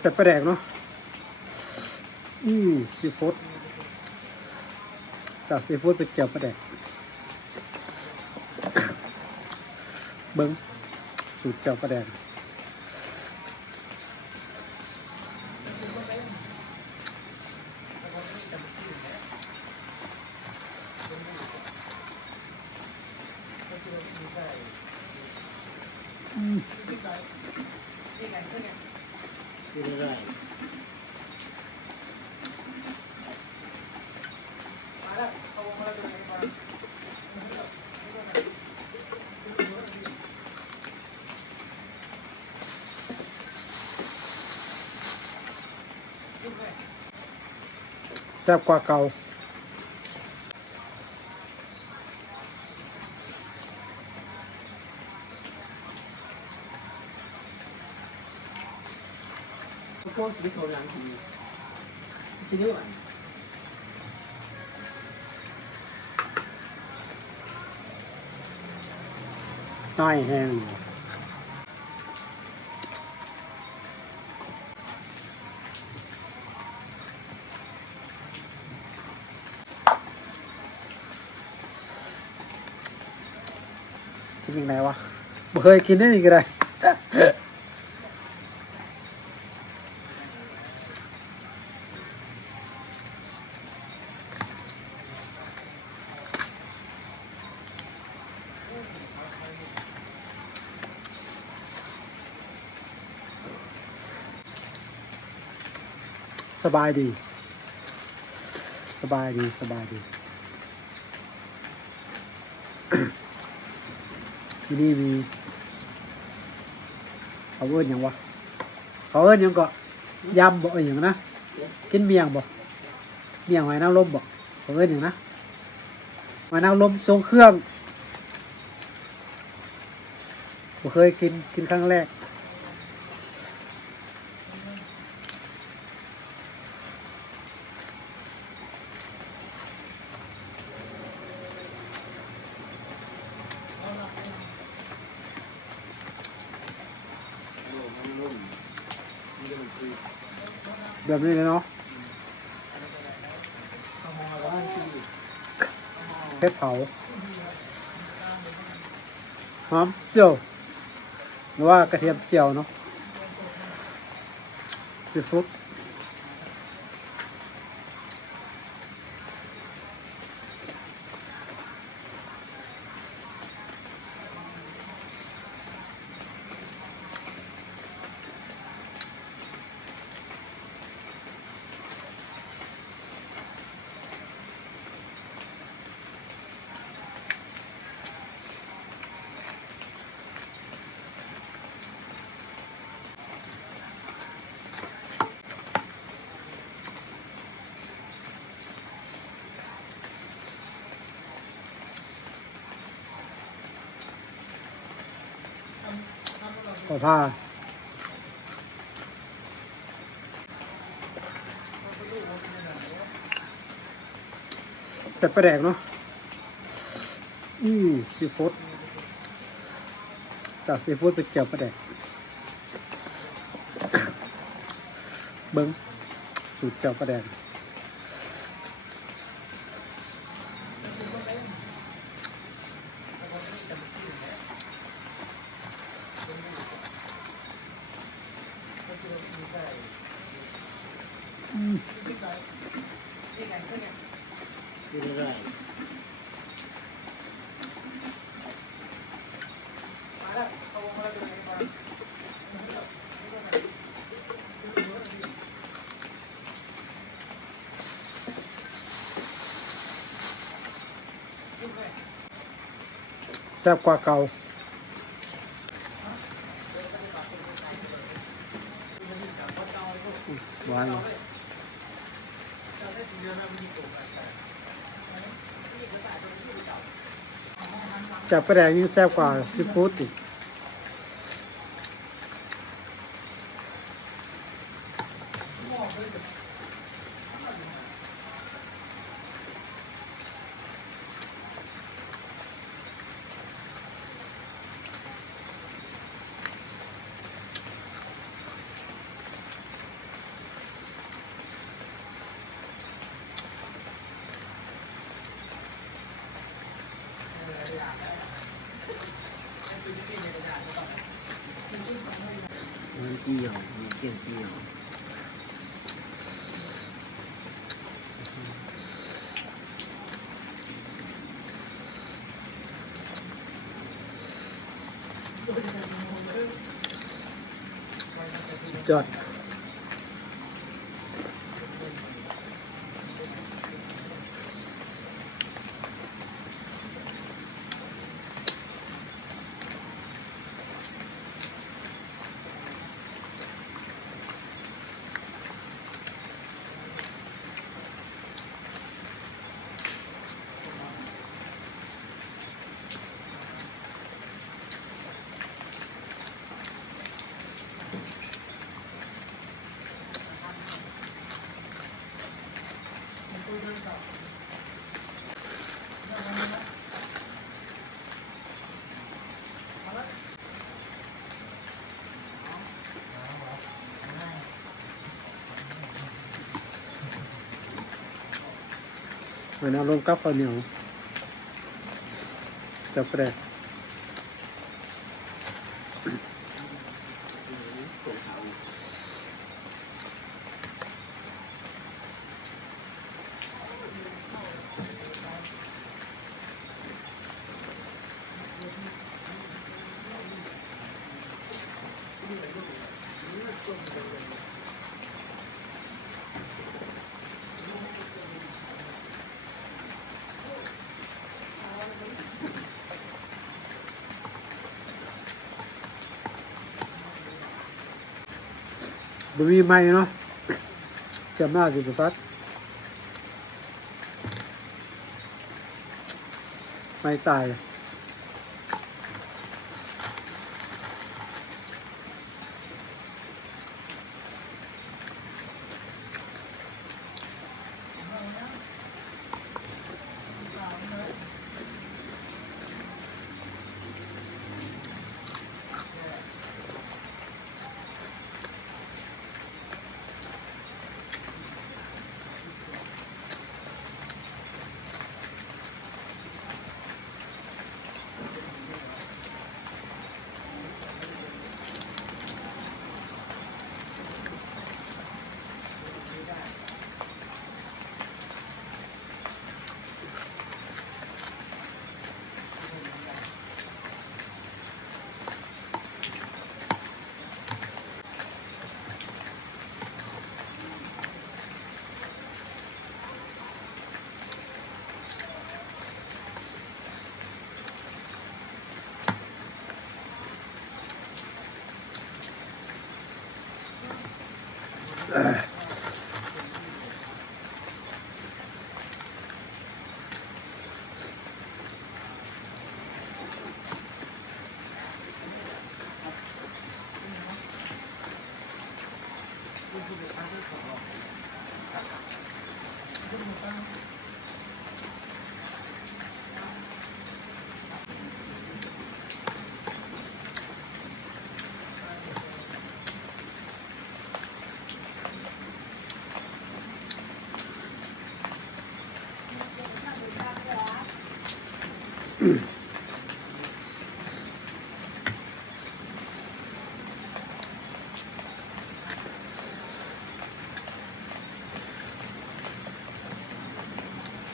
ใส่ปลาแดกเนาะซีฟู้ดจากซีฟู้ดเป็นเจียวปลาแดกเบิ้งสูตรเจียวปลาแดกแซ่บกว่าเก่า锅几口两体16碗。น้อยแห้งกินยังไงวะบ่เคยกินได้อีกเลยสบายดีสบายดีสบายดี ที่นี่มีเขาเอิ้นหยังวะเขาเอิ้นหยังก็ยำบ่อย่างนะกินเมียงบ่เมียงหอยนางรมบ่เขาเอิ้นหยังนะหอยนางรมทรงเครื่องบ่เคยกินครั้งแรกแบบนี้เลยเนาะเผ็ดเผาหอมเจียวหรือว่ากระเทียมเจียวเนาะซีฟู้ดขอผ้าใส่ปลาแดกเนาะซีฟู้ดจากซีฟู้ดเป็นเจียวปลาแดกเบิ้งสูตรเจียวปลาแดกแซ่บกว่าเก่าหวานจากปลาแดกนี่แซ่บกว่าซีฟู้ดอีก กี่ยวเกี่ยวเกี่ยว สุดยอดหอยนางรมกับข้าวเหนียวจะแปลก ส่งเขา บะหมี่ไหม้เนาะจำหน้าสิบุษัดไม่ตาย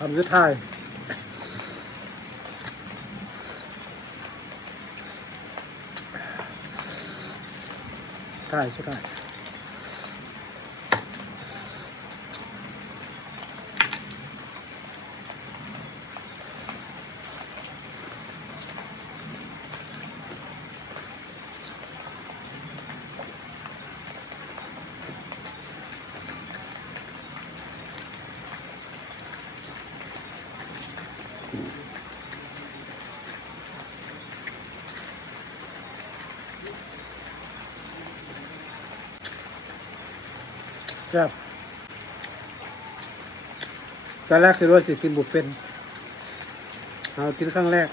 คำสุดท้ายสุดท้ายครับตอนแรกคือว่าสิกินบุฟเฟ่ต์เอากินครั้งแรก